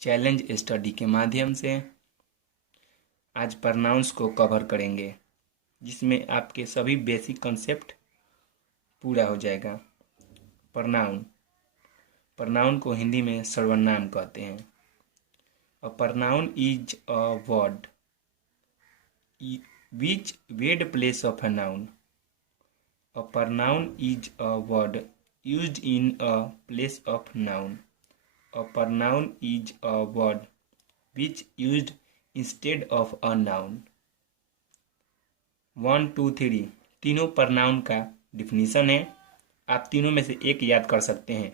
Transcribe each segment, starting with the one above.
Challenge study के माध्यम से आज प्रनाउंस को कवर करेंगे, जिसमें आपके सभी बेसिक कंसेप्ट पूरा हो जाएगा। प्रनाउन प्रनाउन को हिंदी में सर्वनाम कहते हैं। A pronoun is a word which word place of a noun. A pronoun is a word used in a place of noun. A pronoun is a word which used instead of a noun. 1 2 3 तीनों pronoun का definition है। आप तीनों में से एक याद कर सकते हैं।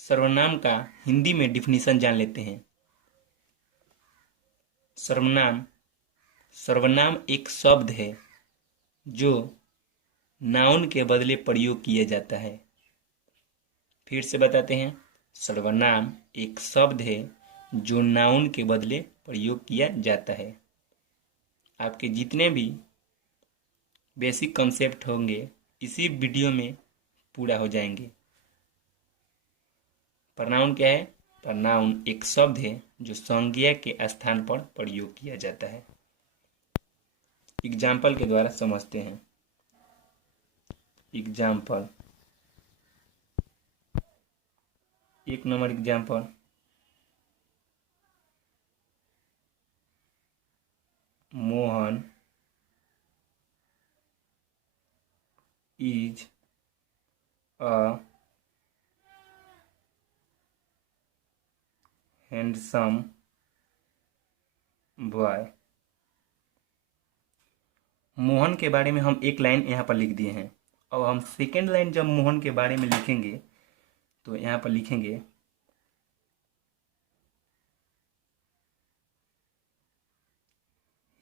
सर्वनाम का हिंदी में डिफिनीशन जान लेते हैं। सर्वनाम एक शब्द है जो नाउन के बदले प्रयोग किया जाता है। फिर से बताते हैं, सर्वनाम एक शब्द है जो नाउन के बदले प्रयोग किया जाता है। आपके जितने भी बेसिक कंसेप्ट होंगे इसी वीडियो में पूरा हो जाएंगे। प्रनाउन क्या है? प्रनाउन एक शब्द है जो संज्ञा के स्थान पर प्रयोग किया जाता है। एग्जाम्पल के द्वारा समझते हैं। Example, 1 number example, Mohan is a handsome boy. Mohan के बारे में हम एक लाइन यहाँ पर लिख दिए हैं। अब हम सेकेंड लाइन जब मोहन के बारे में लिखेंगे तो यहाँ पर लिखेंगे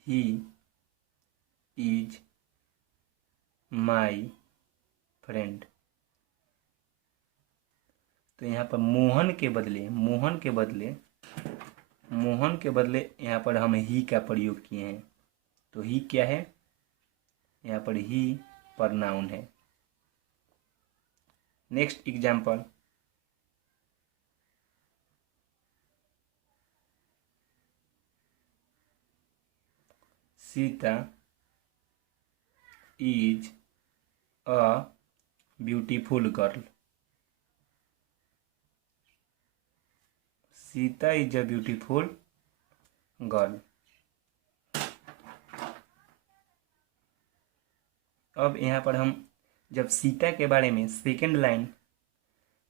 ही इज माई फ्रेंड। तो यहाँ पर मोहन के बदले यहाँ पर हम ही का प्रयोग किए हैं। तो ही क्या है? यहाँ पर ही प्रनाउन है। Next example, Sita is a beautiful girl. Sita is a beautiful girl. अब यहाँ पर हम जब सीता के बारे में सेकेंड लाइन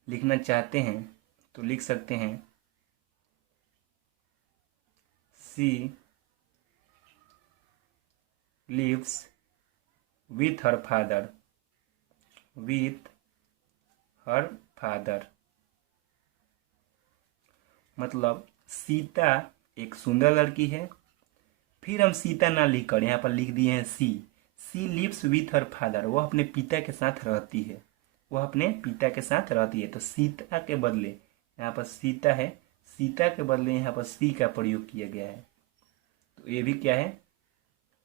लिखना चाहते हैं तो लिख सकते हैं she lives with her father. मतलब सीता एक सुंदर लड़की है। फिर हम सीता ना लिखकर यहाँ पर लिख दिए हैं she lives with her father. वह अपने पिता के साथ रहती है। तो सीता के बदले यहाँ पर सीता है, सीता के बदले यहाँ पर सी का प्रयोग किया गया है। तो ये भी क्या है?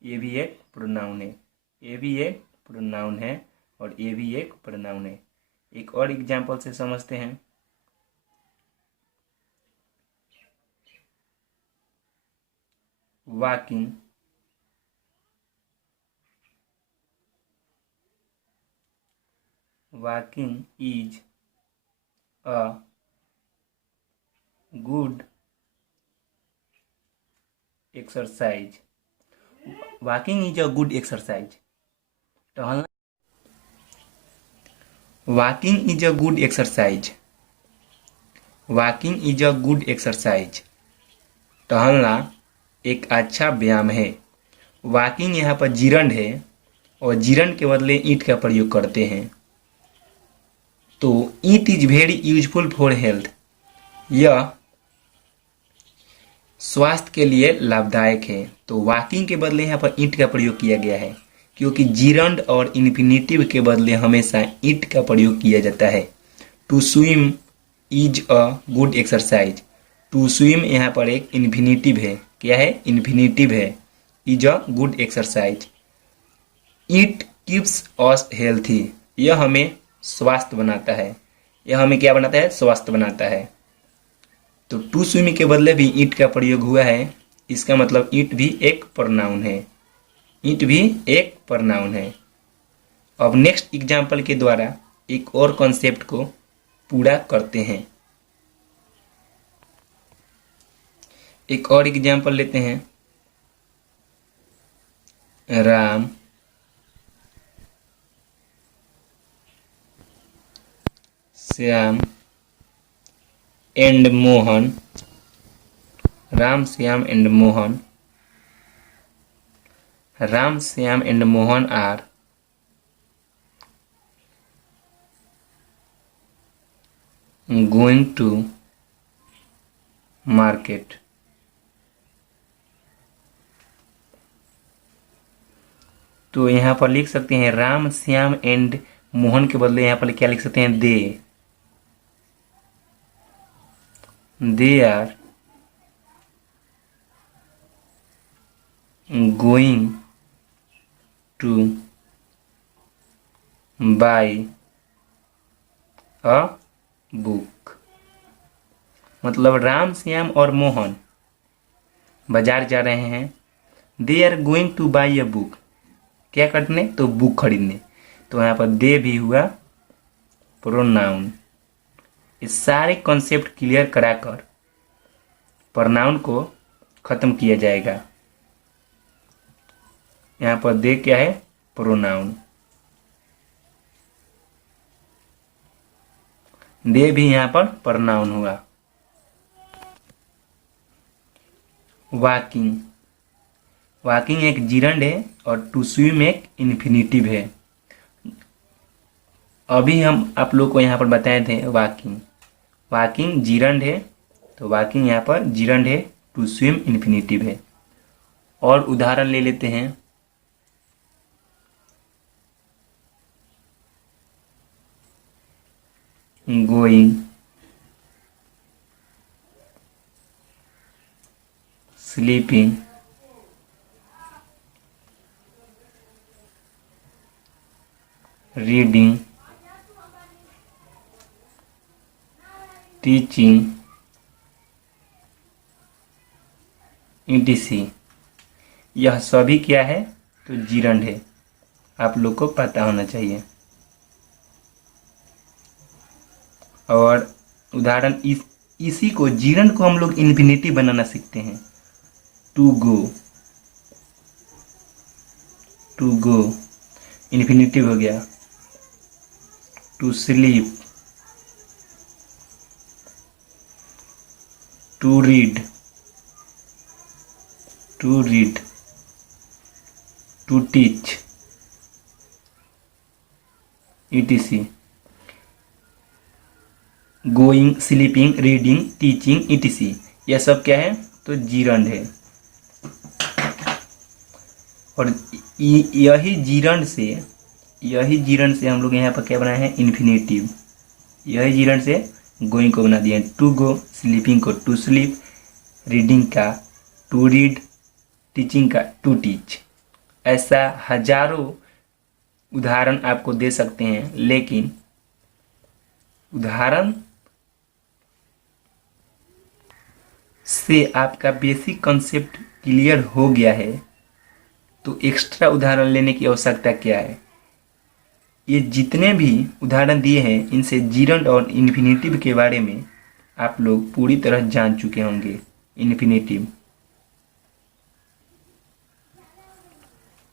ये भी एक प्रोनाउन है। और ये भी एक प्रोनाउन है। एक और एग्जाम्पल से समझते हैं। Walking is a good exercise. Walking is a good exercise. टहलना walking is a good exercise. टहलना एक अच्छा व्यायाम है। वॉकिंग यहाँ पर जिरंड है और जिरंड के बदले ईंट का प्रयोग करते हैं। तो eat is very useful for health. यह स्वास्थ्य के लिए लाभदायक है। तो वॉकिंग के बदले यहाँ पर ईंट का प्रयोग किया गया है, क्योंकि जिरंड और इन्फिनिटिव के बदले हमेशा ईंट का प्रयोग किया जाता है। To swim is a good exercise. To swim यहाँ पर एक इन्फिनिटिव है। क्या है? इन्फिनिटिव है। Is a good exercise. It keeps us healthy. यह हमें स्वस्थ बनाता है। यह हमें क्या बनाता है, स्वस्थ बनाता है। तो टू स्विम के बदले भी ईट का प्रयोग हुआ है, इसका मतलब ईट भी एक प्रोनाउन है। ईट भी एक प्रोनाउन है। अब नेक्स्ट एग्जाम्पल के द्वारा एक और कॉन्सेप्ट को पूरा करते हैं। एक और एग्जाम्पल लेते हैं। Ram Shyam and Mohan. Ram Shyam and Mohan. Ram Shyam and Mohan are going to market। तो यहाँ पर लिख सकते हैं राम श्याम एंड मोहन के बदले यहाँ पर क्या लिख सकते हैं, they are going to buy a book. मतलब राम श्याम और मोहन बाजार जा रहे हैं। They are going to buy a book, क्या करने, तो बुक खरीदने। तो यहाँ पर दे भी हुआ प्रोनाउन। इस सारे कॉन्सेप्ट क्लियर कराकर प्रोनाउन को खत्म किया जाएगा। यहाँ पर दे क्या है, प्रोनाउन। दे भी यहाँ पर प्रोनाउन हुआ। वॉकिंग, वॉकिंग एक जिरंड है और टू स्विम एक इन्फिनिटिव है। अभी हम आप लोग को यहाँ पर बताए थे वॉकिंग। वॉकिंग जिरंड है, तो वॉकिंग यहाँ पर जिरंड है, टू स्विम इन्फिनिटिव है। और उदाहरण ले लेते हैं। Going, sleeping, reading, teaching, etc। यह सभी क्या है, तो जिरंड है। आप लोग को पता होना चाहिए। और उदाहरण इसी को जिरंड को हम लोग इन्फिनिटी बनाना सीखते हैं। To go, to go infinitive हो गया। To sleep, to read, to read, to teach, etc। Going, sleeping, reading, teaching, etc। यह सब क्या है, तो जिरंड है। और यही जिरंड से हम लोग यहाँ पर क्या बनाए हैं, इन्फिनेटिव। यही जिरंड से गोइंग को बना दिए। टू गो, स्लीपिंग को टू स्लीप, रीडिंग का टू रीड, टीचिंग का टू टीच। ऐसा हजारों उदाहरण आपको दे सकते हैं, लेकिन उदाहरण से आपका बेसिक कॉन्सेप्ट क्लियर हो गया है, तो एक्स्ट्रा उदाहरण लेने की आवश्यकता क्या है। ये जितने भी उदाहरण दिए हैं, इनसे जिरंड और इन्फिनिटिव के बारे में आप लोग पूरी तरह जान चुके होंगे। इन्फिनिटिव,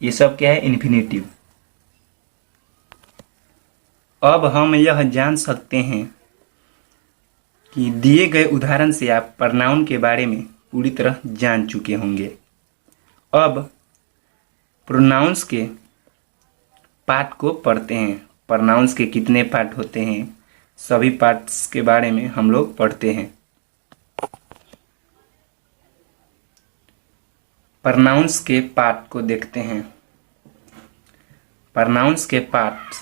ये सब क्या है, इन्फिनिटिव। अब हम यह जान सकते हैं कि दिए गए उदाहरण से आप प्रोनाउन के बारे में पूरी तरह जान चुके होंगे। अब प्रोनाउंस के पार्ट को पढ़ते हैं। प्रोनाउंस के कितने पार्ट होते हैं, सभी पार्ट्स के बारे में हम लोग पढ़ते हैं। प्रोनाउंस के पार्ट को देखते हैं। प्रोनाउंस के पार्ट्स,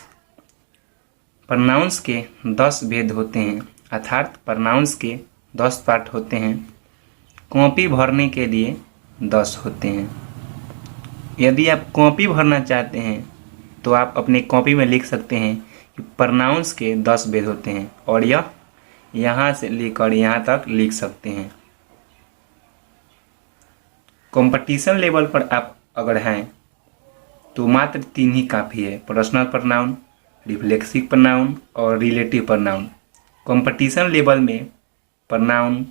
प्रोनाउंस के 10 भेद होते हैं, अर्थात प्रोनाउंस के 10 पार्ट होते हैं। कॉपी भरने के लिए 10 होते हैं। यदि आप कॉपी भरना चाहते हैं तो आप अपने कॉपी में लिख सकते हैं कि प्रोनाउंस के 10 भेद होते हैं और यह यहाँ से लेकर यहाँ तक लिख सकते हैं। कंपटीशन लेवल पर आप अगर हैं तो मात्र 3 ही काफ़ी है, पर्सनल प्रोनाउन, रिफ्लेक्सिव प्रोनाउन और रिलेटिव प्रोनाउन। कंपटीशन लेवल में प्रोनाउन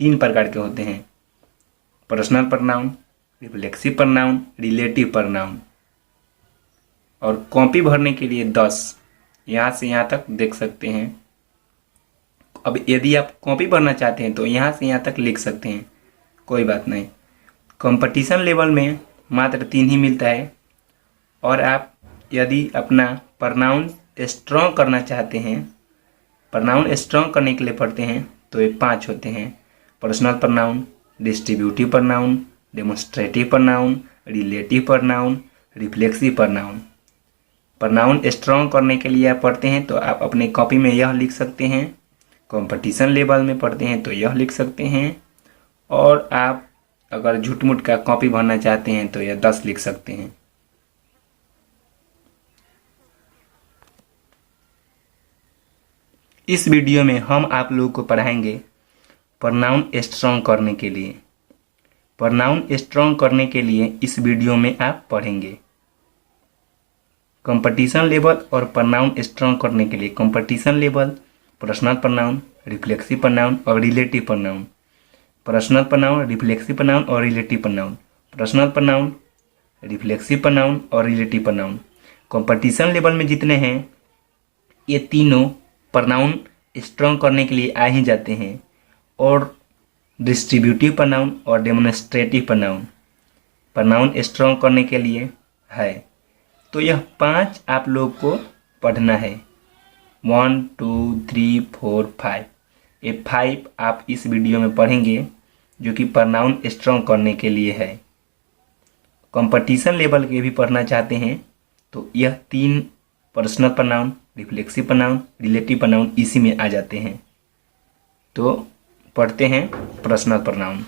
3 प्रकार के होते हैं, personal pronoun, reflexive pronoun, relative pronoun. और कॉपी भरने के लिए 10 यहाँ से यहाँ तक देख सकते हैं। अब यदि आप कॉपी भरना चाहते हैं तो यहाँ से यहाँ तक लिख सकते हैं, कोई बात नहीं। कंपटीशन लेवल में मात्र 3 ही मिलता है और आप यदि अपना प्रोनाउन स्ट्रॉन्ग करना चाहते हैं, प्रोनाउन स्ट्रॉन्ग करने के लिए पढ़ते हैं तो ये 5 होते हैं, personal pronoun, distributive pronoun, demonstrative pronoun, relative pronoun, reflexive pronoun. Pronoun strong करने के लिए आप पढ़ते हैं तो आप अपने कॉपी में यह लिख सकते हैं, कंपटीशन लेवल में पढ़ते हैं तो यह लिख सकते हैं, और आप अगर झूठ मूठ का कॉपी भरना चाहते हैं तो यह 10 लिख सकते हैं। इस वीडियो में हम आप लोगों को पढ़ाएंगे प्रोनाउन स्ट्रॉन्ग करने के लिए। प्रोनाउन स्ट्रॉन्ग करने के लिए इस वीडियो में आप पढ़ेंगे कंपटीशन लेवल और प्रोनाउन स्ट्रॉन्ग करने के लिए competition level, personal pronoun, reflexive pronoun और relative pronoun. Personal pronoun, reflexive pronoun और relative pronoun. Personal pronoun, reflexive pronoun और रिलेटिव प्रोनाउन। कंपटीशन लेवल में जितने हैं ये तीनों प्रोनाउन स्ट्रॉन्ग करने के लिए आ ही जाते हैं, और डिस्ट्रीब्यूटिव प्रोनाउन और डेमोन्स्ट्रेटिव प्रोनाउन प्रोनाउन स्ट्रॉन्ग करने के लिए है। तो यह 5 आप लोग को पढ़ना है, 1 2 3 4 5। ये 5 आप इस वीडियो में पढ़ेंगे जो कि प्रोनाउन स्ट्रॉन्ग करने के लिए है। कंपटीशन लेवल के भी पढ़ना चाहते हैं तो यह 3 personal pronoun, reflexive pronoun, relative pronoun इसी में आ जाते हैं। तो पढ़ते हैं पर्सनल प्रोनाउन।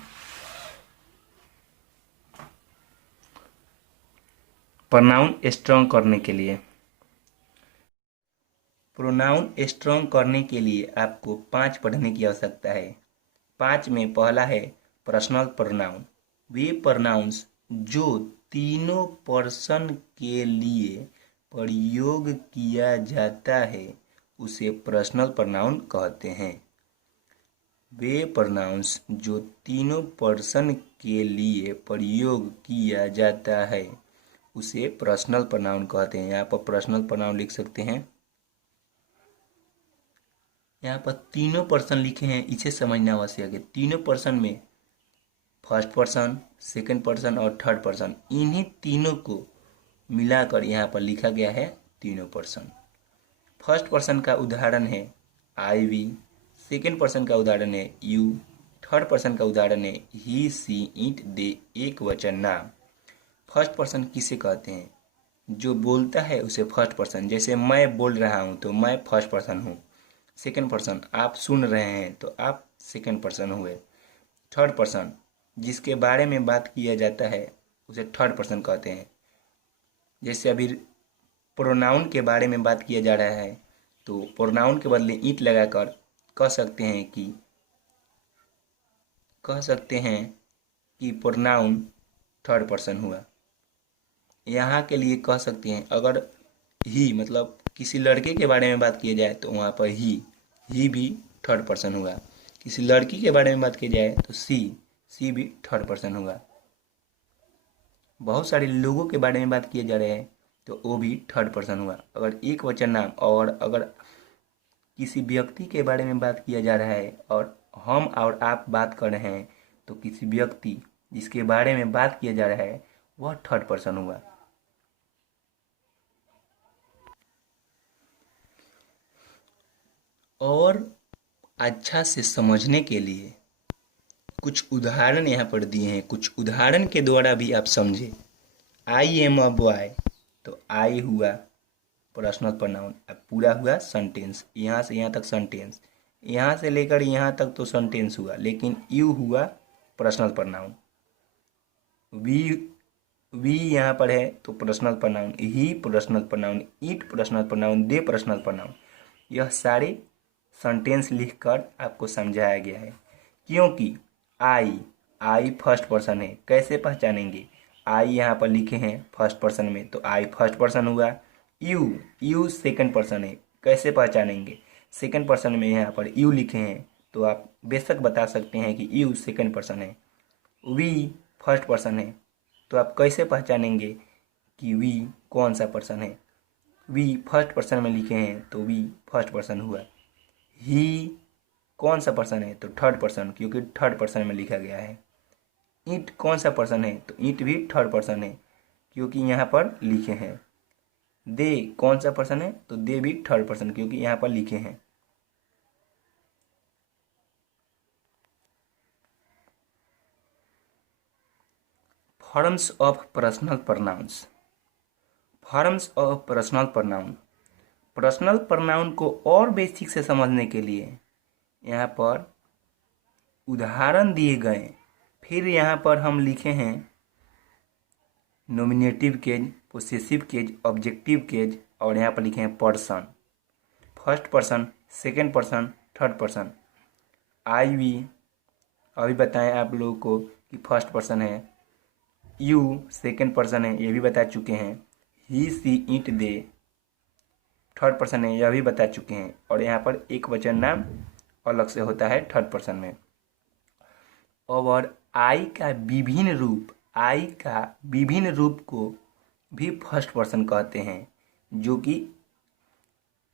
प्रोनाउन स्ट्रॉन्ग करने के लिए, प्रोनाउन स्ट्रॉन्ग करने के लिए आपको 5 पढ़ने की आवश्यकता है। 5 में पहला है पर्सनल प्रोनाउन। वे प्रोनाउंस जो तीनों पर्सन के लिए प्रयोग किया जाता है उसे पर्सनल प्रोनाउन कहते हैं। वे प्रोनाउंस जो तीनों पर्सन के लिए प्रयोग किया जाता है उसे पर्सनल प्रोनाउन कहते हैं। यहाँ पर पर्सनल प्रोनाउन लिख सकते हैं। यहाँ पर तीनों पर्सन लिखे हैं, इसे समझना आवश्यक है। तीनों पर्सन में फर्स्ट पर्सन, सेकंड पर्सन और थर्ड पर्सन, इन्हीं तीनों को मिलाकर यहाँ पर लिखा गया है तीनों पर्सन। फर्स्ट पर्सन का उदाहरण है आई वी, सेकंड पर्सन का उदाहरण है यू, थर्ड पर्सन का उदाहरण है ही, सी, इट, दे, एक वचन नाम। फर्स्ट पर्सन किसे कहते हैं? जो बोलता है उसे फर्स्ट पर्सन। जैसे मैं बोल रहा हूँ तो मैं फर्स्ट पर्सन हूँ। सेकंड पर्सन, आप सुन रहे हैं तो आप सेकंड पर्सन हुए। थर्ड पर्सन, जिसके बारे में बात किया जाता है उसे थर्ड पर्सन कहते हैं। जैसे अभी प्रोनाउन के बारे में बात किया जा रहा है तो प्रोनाउन के बदले ईट लगाकर कह सकते हैं कि प्रोनाउन थर्ड पर्सन हुआ। यहाँ के लिए कह सकते हैं अगर ही मतलब किसी लड़के के बारे में बात किया जाए तो वहाँ पर ही भी थर्ड पर्सन हुआ। किसी लड़की के बारे में बात की जाए तो सी भी थर्ड पर्सन हुआ। बहुत सारे लोगों के बारे में बात किए जा रहे हैं तो वो भी थर्ड पर्सन हुआ। अगर एक वचन नाम और अगर किसी व्यक्ति के बारे में बात किया जा रहा है और हम और आप बात कर रहे हैं तो किसी व्यक्ति जिसके बारे में बात किया जा रहा है वह थर्ड पर्सन हुआ। और अच्छा से समझने के लिए कुछ उदाहरण यहाँ पर दिए हैं। कुछ उदाहरण के द्वारा भी आप समझे। आई एम अ बॉय, तो आई हुआ पर्सनल प्रोनाउन, अब पूरा हुआ सेंटेंस। यहाँ से यहाँ तक सेंटेंस, यहाँ से लेकर यहाँ तक तो सेंटेंस हुआ, लेकिन यू हुआ पर्सनल प्रोनाउन। वी वी यहाँ पर है तो personal pronoun, he personal pronoun, it personal pronoun, they personal pronoun. यह सारे सेंटेंस लिखकर आपको समझाया गया है। क्योंकि आई फर्स्ट पर्सन है, कैसे पहचानेंगे? आई यहाँ पर लिखे हैं फर्स्ट पर्सन में तो आई फर्स्ट पर्सन हुआ। यू सेकंड पर्सन है, कैसे पहचानेंगे? सेकंड पर्सन में यहाँ पर यू लिखे हैं तो आप बेशक बता सकते हैं कि यू सेकंड पर्सन है। वी फर्स्ट पर्सन है तो आप कैसे पहचानेंगे कि वी कौन सा पर्सन है? वी फर्स्ट पर्सन में लिखे हैं तो वी फर्स्ट पर्सन हुआ। ही कौन सा पर्सन है? तो थर्ड पर्सन, क्योंकि थर्ड पर्सन में लिखा गया है। ईट कौन सा पर्सन है? तो ईट भी थर्ड पर्सन है, क्योंकि यहाँ पर लिखे हैं। दे कौन सा पर्सन है? तो दे भी थर्ड पर्सन, क्योंकि यहाँ पर लिखे हैं। Forms of personal pronouns. Forms of personal pronoun. Personal pronoun को और बेसिक से समझने के लिए यहाँ पर उदाहरण दिए गए। फिर यहाँ पर हम लिखे हैं nominative case, possessive case, objective case, और यहाँ पर लिखे हैं person. First person, second person, third person. I we अभी बताएं आप लोगों को कि फर्स्ट पर्सन है। यू सेकंड पर्सन है, ये भी बता चुके हैं। He she it they third person है, यह भी बता चुके हैं। और यहाँ पर एक वचन नाम अलग से होता है थर्ड पर्सन में। और आई का विभिन्न रूप को भी फर्स्ट पर्सन कहते हैं, जो कि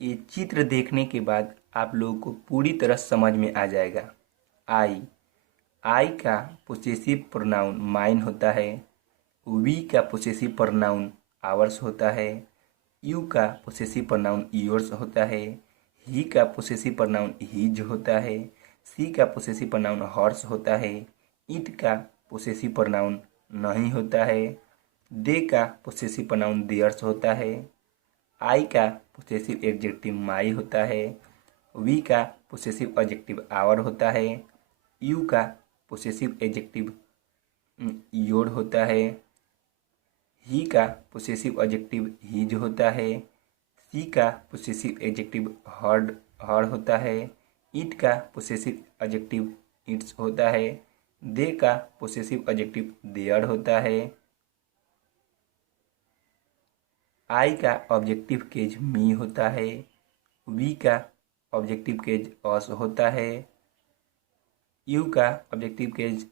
ये चित्र देखने के बाद आप लोगों को पूरी तरह समझ में आ जाएगा। आई का पोसेसिव प्रोनाउन माइन होता है। वी का पोसेसिव प्रोनाउन आवर्स होता है। यू का पोसेसिव प्रोनाउन योर्स होता है। ही का पोसेसिव प्रोनाउन हीज होता है। सी का पोसेसिव प्रोनाउन हॉर्स होता है। इट का पोसेसिव प्रोनाउन नहीं होता है। दे का पोसेसिव प्रोनाउन देयर्स होता है। आई का पोसेसिव एडजेक्टिव माई होता है। वी का पोसेसिव एडजेक्टिव आवर होता है। यू का पोसेसिव एडजेक्टिव योर होता है। ही का पोसेसिव एडजेक्टिव हीज होता है। सी का पोसेसिव एडजेक्टिव हर होता है। इट का पोसेसिव एडजेक्टिव इट्स होता है। दे का पोसेसिव एडजेक्टिव देयर होता है। आई का ऑब्जेक्टिव केज मी होता है। वी का ऑब्जेक्टिव केज अस होता है। यू का ऑब्जेक्टिव केज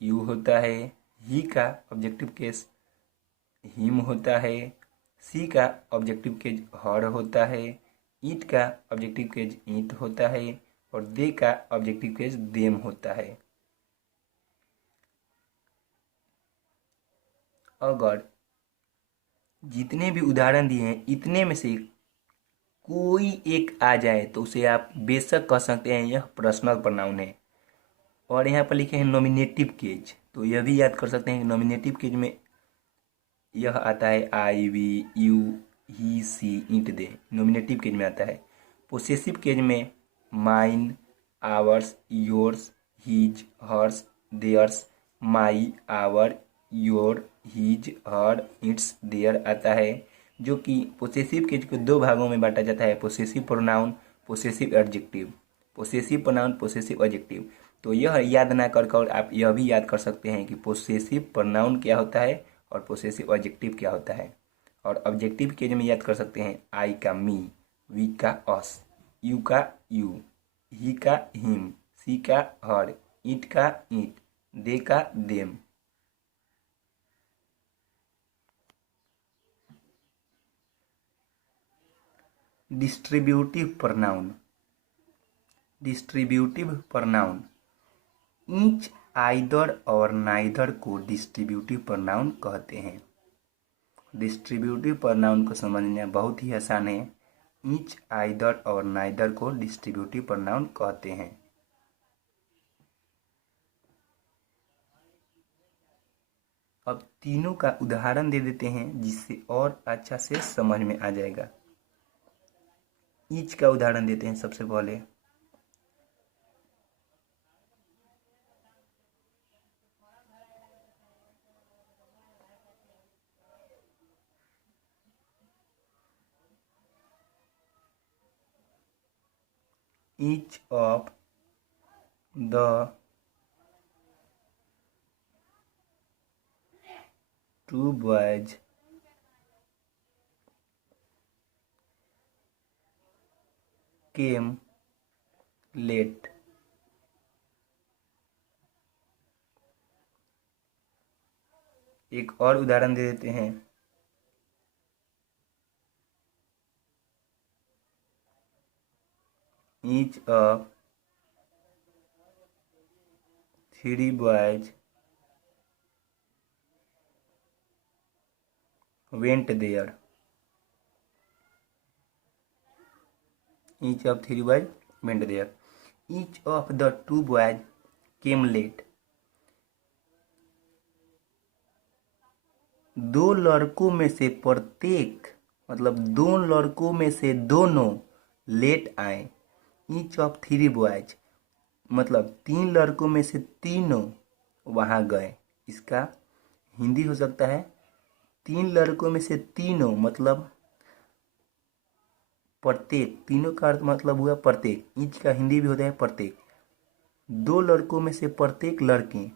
यू होता है। ही का ऑब्जेक्टिव केस हिम होता है। सी का ऑब्जेक्टिव केज हर होता है। ईट का ऑब्जेक्टिव केज ईट होता है। और दे का ऑब्जेक्टिव केज देम होता है। अगर जितने भी उदाहरण दिए हैं इतने में से कोई एक आ जाए तो उसे आप बेशक कह सकते हैं यह पर्सनल प्रोनाउन है। और यहाँ पर लिखे हैं नॉमिनेटिव केज, तो यह भी याद कर सकते हैं कि नॉमिनेटिव केज में यह आता है I we you he she it they, nominative case में आता है। पोसेसिव केज में mine ours yours his hers theirs my our your his her its their आता है। जो कि पोसेसिव केज को दो भागों में बांटा जाता है, possessive pronoun, possessive adjective. Possessive pronoun, possessive adjective. तो यह याद ना कर कर आप यह भी याद कर सकते हैं कि पोसेसिव प्रोनाउन क्या होता है और पोसेसिव एडजेक्टिव क्या होता है। और ऑब्जेक्टिव केज में याद कर सकते हैं आई का मी, वी का अस, यू का यू, ही का हिम, सी का हर, इट का इट, दे का them. Distributive pronoun. Distributive pronoun each, either और नाइदर को डिस्ट्रीब्यूटिव प्रोनाउन कहते हैं। डिस्ट्रीब्यूटिव प्रोनाउन को समझना बहुत ही आसान है। ईच, आइदर और नाइदर को डिस्ट्रीब्यूटिव प्रोनाउन कहते हैं। अब तीनों का उदाहरण दे देते हैं जिससे और अच्छा से समझ में आ जाएगा। ईच का उदाहरण देते हैं सबसे पहले। Each of the two boys came late. एक और उदाहरण दे देते हैं। Each of three boys went there. Each of three boys went there. Each of the two boys came late. दो लड़कों में से प्रत्येक मतलब दो लड़कों में से दोनों लेट आए। ईच ऑफ थ्री बॉयज मतलब तीन लड़कों में से तीनों वहां गए। इसका हिंदी हो सकता है तीन लड़कों में से तीनों मतलब प्रत्येक। तीनों का अर्थ मतलब हुआ प्रत्येक। ईच का हिंदी भी होता है प्रत्येक। दो लड़कों में से प्रत्येक लड़के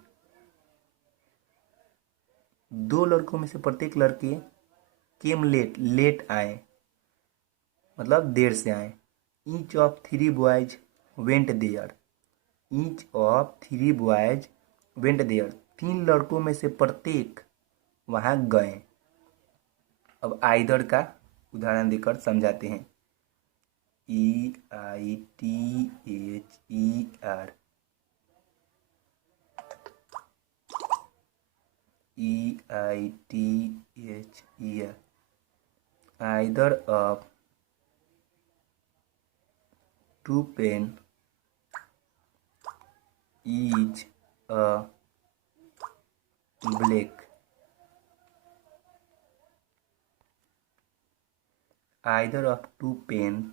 दो लड़कों में से प्रत्येक लड़के केम लेट लेट आए मतलब देर से आए। Each of three boys went there. Each of three boys went there तीन लड़कों में से प्रत्येक वहां गए। अब आइदर का उदाहरण देकर समझाते हैं। EITHER EITHER either of two pen is a black। either of two pen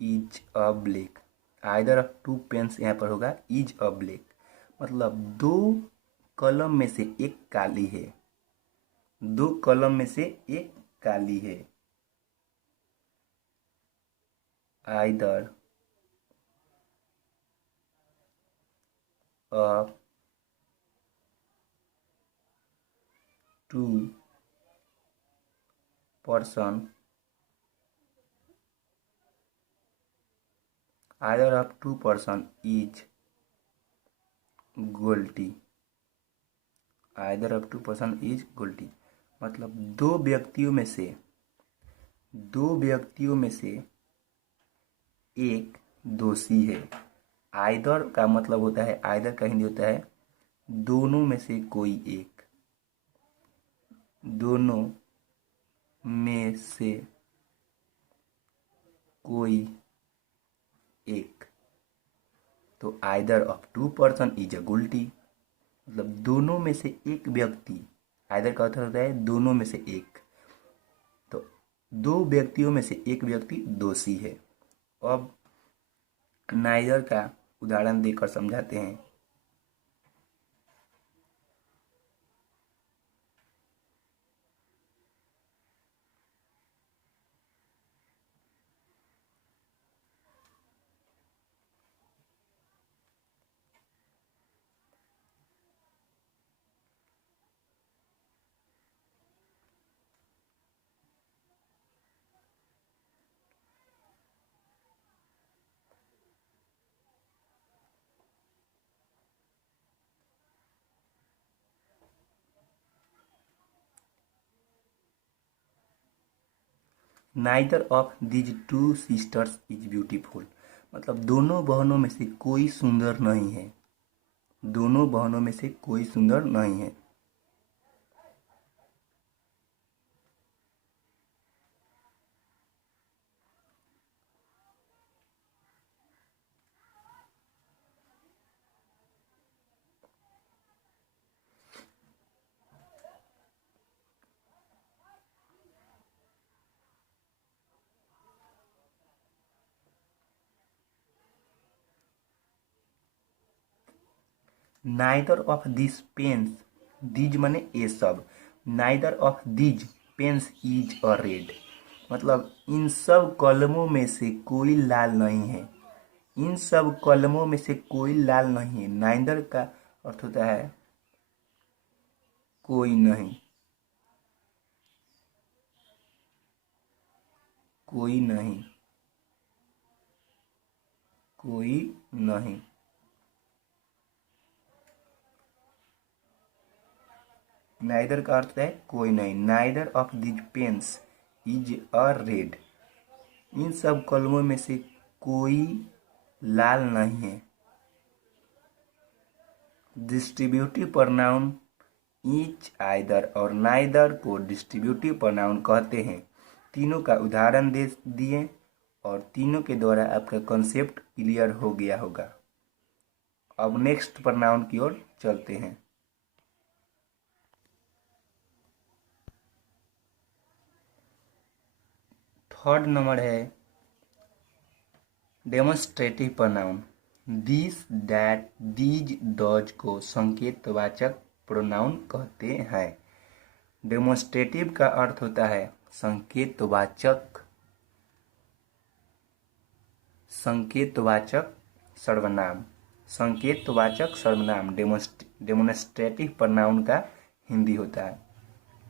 is a black। either of two pens यहाँ पर होगा is a black मतलब दो कलम में से एक काली है। दो कलम में से एक काली है। either of two person either of two person is guilty। either of two person is guilty मतलब दो व्यक्तियों में से एक दोषी है। आइदर का मतलब होता है आइदर का हिंदी होता है दोनों में से कोई एक। दोनों में से कोई एक तो either of two person is a guilty मतलब दोनों में से एक व्यक्ति। आइदर का अर्थ होता है दोनों में से एक तो दो व्यक्तियों में से एक व्यक्ति दोषी है। अब नाइदर का उदाहरण देकर समझाते हैं। Neither of these two sisters is beautiful मतलब दोनों बहनों में से कोई सुंदर नहीं है। दोनों बहनों में से कोई सुंदर नहीं है। Neither of this pens these माने ये सब। Neither of these pens is a red मतलब इन सब कलमों में से कोई लाल नहीं है। इन सब कलमों में से कोई लाल नहीं है। नाइदर का अर्थ होता है कोई नहीं, कोई नहीं, कोई नहीं। नाइदर का अर्थ है कोई नहीं। Neither of this pens is a red. इन सब कलमों में से कोई लाल नहीं है। डिस्ट्रीब्यूटिव प्रोनाउन ईच, आइदर और नाइदर को डिस्ट्रीब्यूटिव प्रोनाउन कहते हैं। तीनों का उदाहरण दे दिए और तीनों के द्वारा आपका कॉन्सेप्ट क्लियर हो गया होगा। अब नेक्स्ट प्रोनाउन की ओर चलते हैं। थर्ड नंबर है demonstrative pronoun. This, that, these, does को संकेतवाचक प्रोनाउन कहते हैं। डेमोन्स्ट्रेटिव का अर्थ होता है संकेतवाचक, संकेतवाचक सर्वनाम। संकेतवाचक सर्वनाम डेमोन्स्ट्रेटिव प्रोनाउन का हिंदी होता है।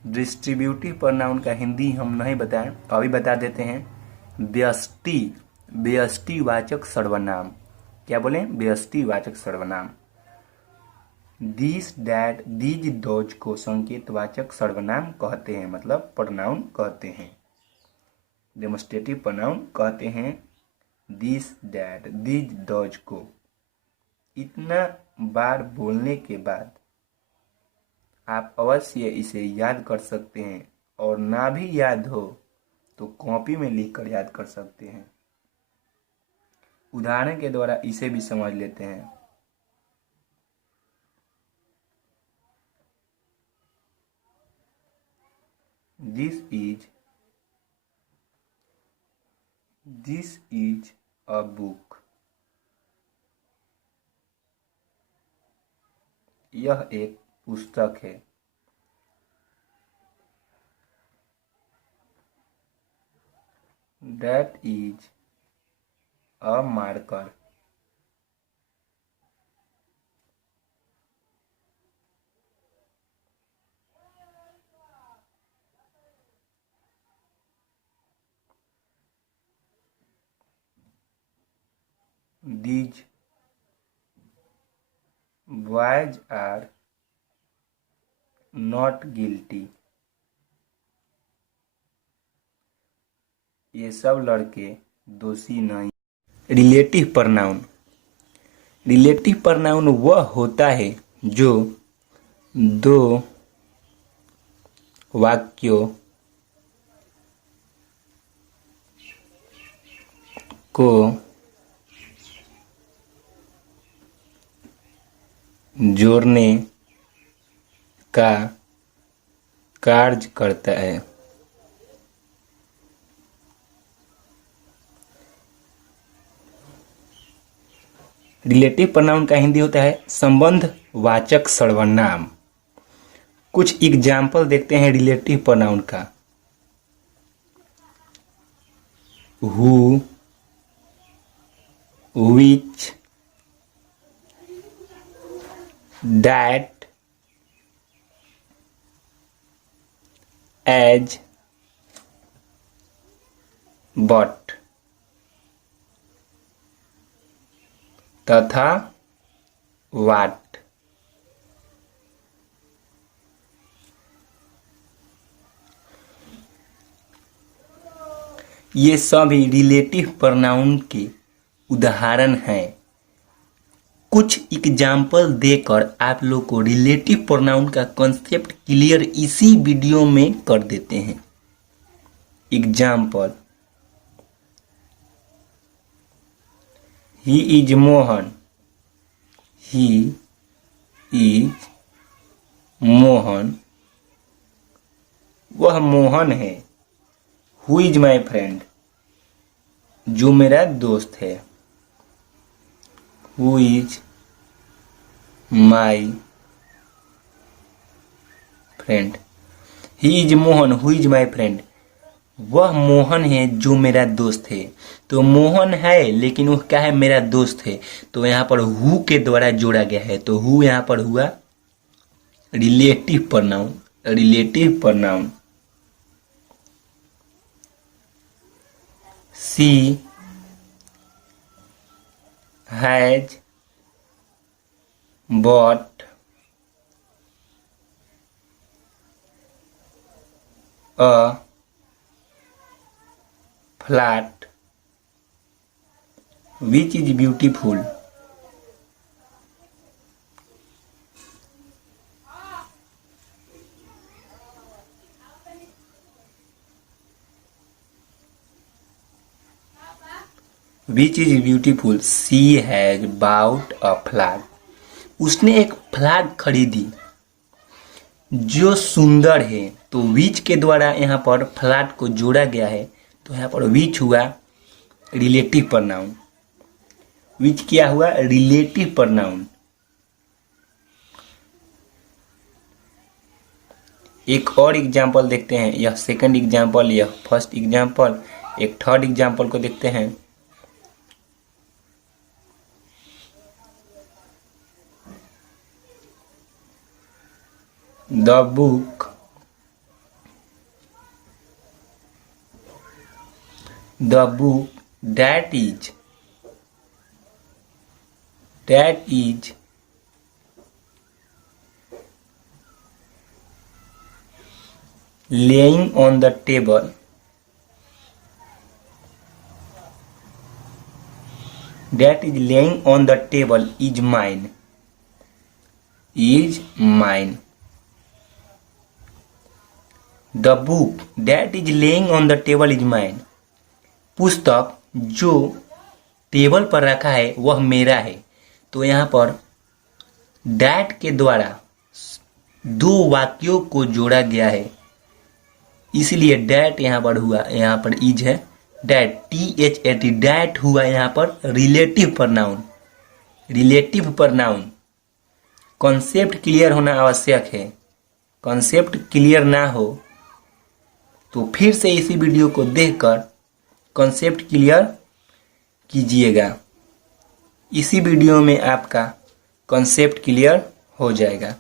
डिस्ट्रीब्यूटिव प्रोनाउन का हिंदी हम नहीं बताएं, अभी बता देते हैं। व्यष्टि, व्यष्टिवाचक सर्वनाम। क्या बोले? व्यष्टिवाचक सर्वनाम। दिस, दैट, दीज, दोज को संकेतवाचक सर्वनाम कहते हैं, मतलब प्रोनाउन कहते हैं। डेमोन्स्ट्रेटिव प्रोनाउन कहते हैं दिस, दैट, दीज, दोज को। इतना बार बोलने के बाद आप अवश्य इसे याद कर सकते हैं, और ना भी याद हो तो कॉपी में लिखकर याद कर सकते हैं। उदाहरण के द्वारा इसे भी समझ लेते हैं। This is a book. यह एक पुस्तक है। That is a marker. These boys are not guilty. ये सब लड़के दोषी नहीं। Relative pronoun. रिलेटिव प्रोनाउन वह होता है जो दो वाक्यों को जोड़ने का कार्य करता है। रिलेटिव प्रोनाउन का हिंदी होता है संबंध वाचक सर्वनाम। कुछ एग्जाम्पल देखते हैं रिलेटिव प्रोनाउन का। Who, which, that, as, but तथा वाट। ये सभी रिलेटिव प्रोनाउन के उदाहरण हैं। कुछ एग्जाम्पल देकर आप लोग को रिलेटिव प्रोनाउन का कॉन्सेप्ट क्लियर इसी वीडियो में कर देते हैं। Example, he is Mohan. He is Mohan, वह मोहन है। हु इज माई फ्रेंड, जो मेरा दोस्त है। Who is my friend. He is Mohan, who is my friend, वह मोहन है जो मेरा दोस्त है। तो मोहन है लेकिन वो क्या है, मेरा दोस्त है। तो यहाँ पर हु के द्वारा जोड़ा गया है, तो हु यहाँ पर हुआ relative pronoun. Relative pronoun. She has bought a flat which is beautiful. Which is beautiful. She has bought a flat. उसने एक फ्लैट खरीदी जो सुंदर है। तो विच के द्वारा यहाँ पर फ्लैट को जोड़ा गया है, तो यहाँ पर विच हुआ रिलेटिव प्रोनाउन। विच क्या हुआ, रिलेटिव प्रोनाउन। एक और एग्जाम्पल देखते हैं, यह सेकंड एग्जाम्पल, यह फर्स्ट एग्जाम्पल। एक थर्ड एग्जाम्पल को देखते हैं। The book that is laying on the table is mine. The book that is laying on the table is mine. पुस्तक जो टेबल पर रखा है वह मेरा है। तो यहाँ पर that के द्वारा दो वाक्यों को जोड़ा गया है, इसलिए that यहाँ पर हुआ, यहाँ पर इज है that, THAT, that हुआ यहाँ पर relative pronoun. Relative pronoun. Concept clear होना आवश्यक है। कॉन्सेप्ट क्लियर ना हो तो फिर से इसी वीडियो को देखकर कॉन्सेप्ट क्लियर कीजिएगा। इसी वीडियो में आपका कॉन्सेप्ट क्लियर हो जाएगा।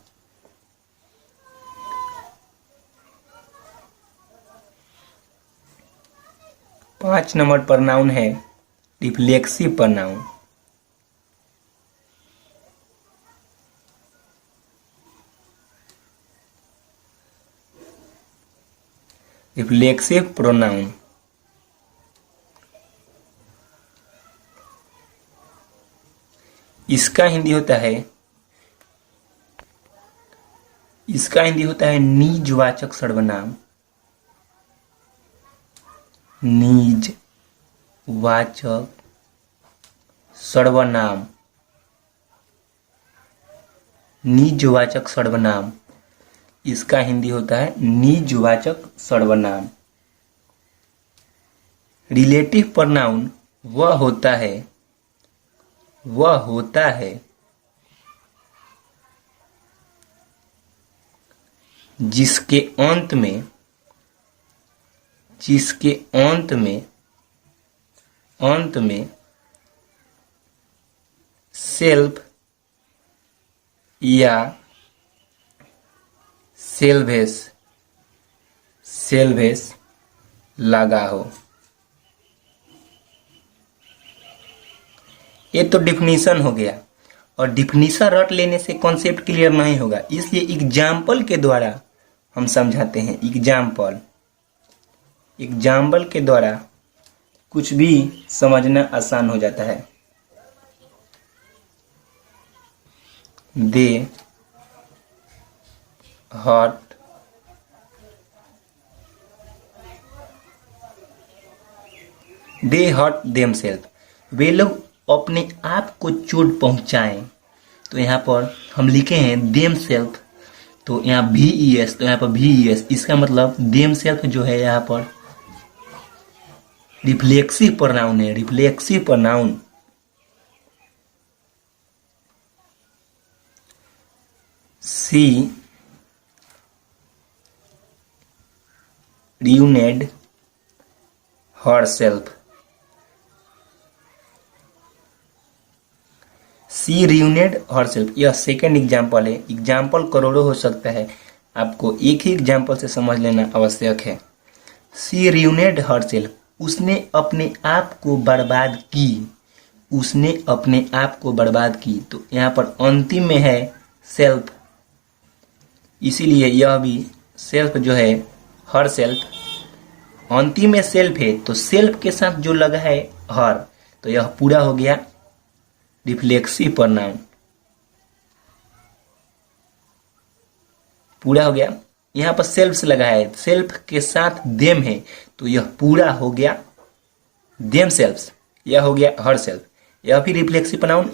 पांच नंबर प्रोनाउन है रिफ्लेक्सिव प्रोनाउन। Reflexive pronoun. इसका हिंदी होता है निजवाचक सर्वनाम। निजवाचक सर्वनाम। निजवाचक सर्वनाम, इसका हिंदी होता है निजवाचक सर्वनाम। रिलेटिव प्रोनाउन वह होता है जिसके अंत में सेल्फ या सेल्वेस लगा हो। ये तो डिफिनीशन हो गया, और डिफिनीशन रट लेने से कॉन्सेप्ट क्लियर नहीं होगा, इसलिए एग्जाम्पल के द्वारा हम समझाते हैं। एग्जाम्पल के द्वारा कुछ भी समझना आसान हो जाता है। दे हर्ट देमसेल्फ। वे लोग अपने आप को चोट पहुंचाएं। तो यहाँ पर हम लिखे हैं देम सेल्फ, तो यहाँ VES, तो यहाँ पर VES, इसका मतलब देम सेल्फ जो है यहाँ पर रिफ्लेक्सिव प्रोनाउन है। Reflexive pronoun. She ruined herself. She ruined herself. यह सेकेंड एग्जाम्पल है। एग्जाम्पल करोड़ों हो सकता है, आपको एक ही एग्जाम्पल से समझ लेना आवश्यक है। She ruined herself. उसने अपने आप को बर्बाद की। उसने अपने आप को बर्बाद की। तो यहाँ पर अंतिम में है सेल्फ, इसीलिए यह भी सेल्फ जो है हर सेल्फ, अंतिम में सेल्फ है तो सेल्फ के साथ जो लगा है हर, तो यह पूरा हो गया रिफ्लेक्सिव प्रोनाउन। पूरा हो गया। यहाँ पर सेल्फ से लगा है, सेल्फ के साथ देम है, तो यह पूरा हो गया देम सेल्फ्स। यह हो गया हर सेल्फ। यह भी रिफ्लेक्सिव प्रोनाउन।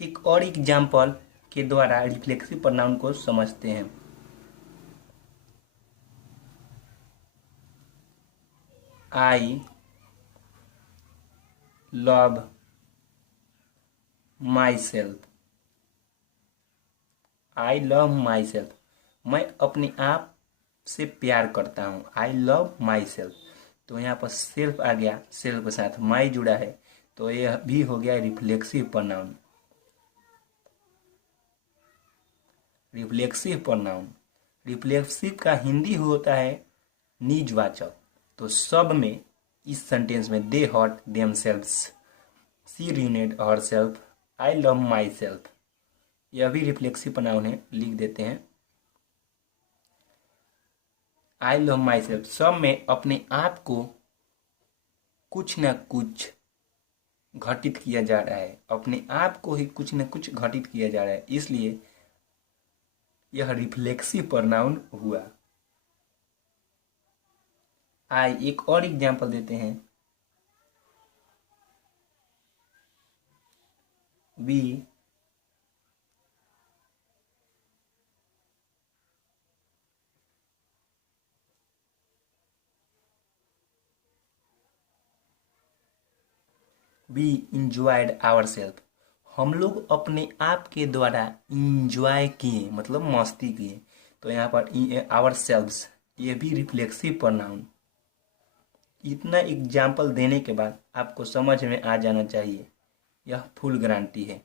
एक और एग्जाम्पल के द्वारा रिफ्लेक्सिव प्रोनाउन को समझते हैं। आई love my self. I love my self, मैं अपने आप से प्यार करता हूँ। आई लव माई सेल्फ, तो यहाँ पर सेल्फ आ गया, सेल्फ के साथ माई जुड़ा है, तो यह भी हो गया reflexive pronoun. Reflexive pronoun, reflexive का हिंदी होता है निजवाचक। तो सब में इस सेंटेंस में they hurt themselves, she ruined herself, I love myself, यह भी रिफ्लेक्सिव प्रोनाउन है। लिख देते हैं आई लव माई सेल्फ। सब में अपने आप को कुछ न कुछ घटित किया जा रहा है, अपने आप को ही कुछ न कुछ घटित किया जा रहा है, इसलिए यह रिफ्लेक्सिव प्रोनाउन हुआ। आई एक और एग्जाम्पल देते हैं। We enjoyed our self. हम लोग अपने आप के द्वारा इंजॉय किए, मतलब मस्ती किए। तो यहाँ पर आवर सेल्व्स, ये भी रिफ्लेक्सिव प्रोनाउन। इतना एग्जाम्पल देने के बाद आपको समझ में आ जाना चाहिए, यह फुल गारंटी है।